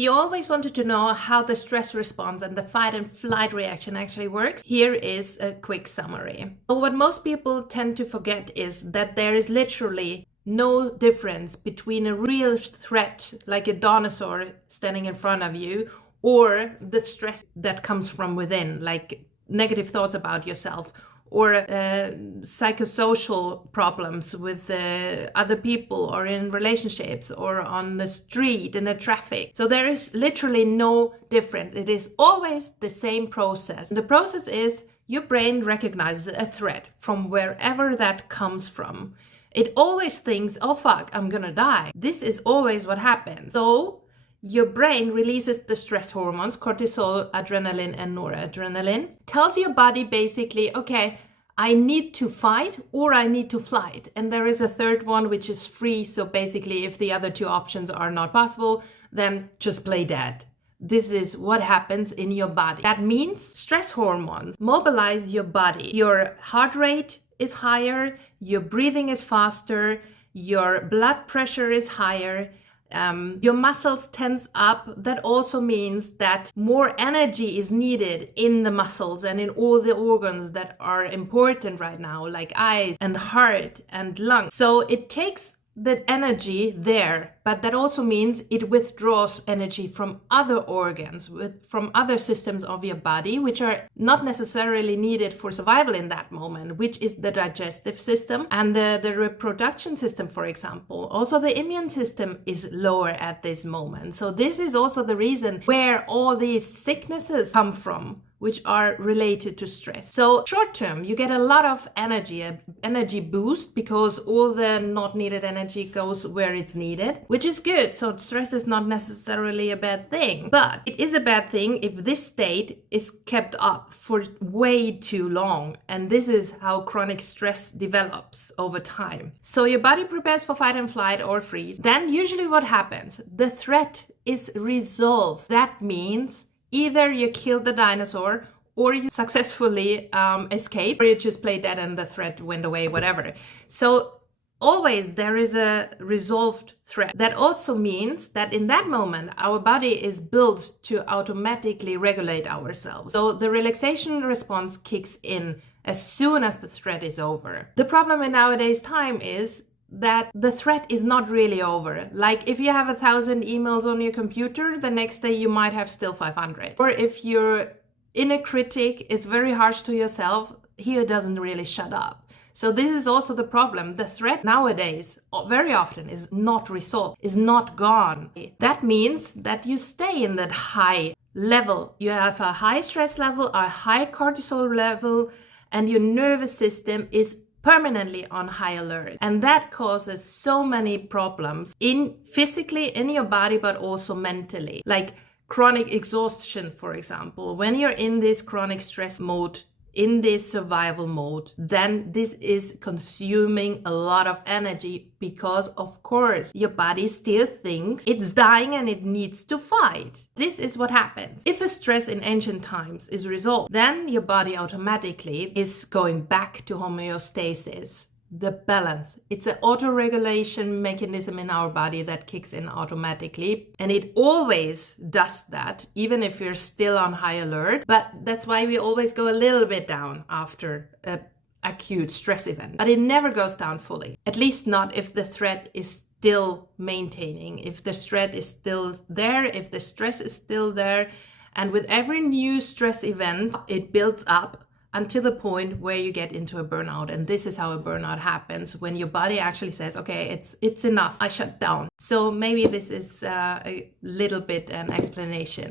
you always wanted to know how the stress response and the fight and flight reaction actually works, here is a quick summary. So what most people tend to forget is that there is literally no difference between a real threat, like a dinosaur standing in front of you, or the stress that comes from within, like negative thoughts about yourself, or psychosocial problems with other people, or in relationships, or on the street, in the traffic. So there is literally no difference. It is always the same process. The process is your brain recognizes a threat from wherever that comes from. It always thinks, oh fuck, I'm gonna die. This is always what happens. So your brain releases the stress hormones, cortisol, adrenaline, and noradrenaline. Tells your body basically, okay, I need to fight or I need to flight. And there is a third one, which is freeze. So basically, if the other two options are not possible, then just play dead. This is what happens in your body. That means stress hormones mobilize your body. Your heart rate is higher, your breathing is faster, your blood pressure is higher, your muscles tense up. That also means that more energy is needed in the muscles and in all the organs that are important right now, like eyes and heart and lungs. So it takes the energy there, but that also means it withdraws energy from other organs, from other systems of your body, which are not necessarily needed for survival in that moment, which is the digestive system and the reproduction system, for example. Also, the immune system is lower at this moment. So this is also the reason where all these sicknesses come from, which are related to stress. So short term, you get a lot of energy, an energy boost, because all the not needed energy goes where it's needed, which is good. So stress is not necessarily a bad thing, but it is a bad thing if this state is kept up for way too long. And this is how chronic stress develops over time. So your body prepares for fight and flight or freeze. Then usually what happens? The threat is resolved. That means either you killed the dinosaur, or you successfully escaped, or you just played dead and the threat went away, whatever. So always there is a resolved threat. That also means that in that moment, our body is built to automatically regulate ourselves. So the relaxation response kicks in as soon as the threat is over. The problem in nowadays time is that the threat is not really over. Like if you have 1,000 emails on your computer, the next day you might have still 500. Or if your inner critic is very harsh to yourself, he doesn't really shut up. So this is also the problem. The threat nowadays very often is not resolved, is not gone. That means that you stay in that high level. You have a high stress level, a high cortisol level, and your nervous system is permanently on high alert. And that causes so many problems physically in your body, but also mentally, like chronic exhaustion, for example. When you're in this chronic stress mode, in this survival mode, then this is consuming a lot of energy, because of course your body still thinks it's dying and it needs to fight. This is what happens. If a stress in ancient times is resolved, then your body automatically is going back to homeostasis, the balance. It's an auto-regulation mechanism in our body that kicks in automatically, and it always does that, even if you're still on high alert. But that's why we always go a little bit down after an acute stress event, but it never goes down fully, at least not if the threat is still maintaining, if the threat is still there, if the stress is still there. And with every new stress event, it builds up until the point where you get into a burnout. And this is how a burnout happens, when your body actually says, okay, it's enough, I shut down. So maybe this is a little bit an explanation.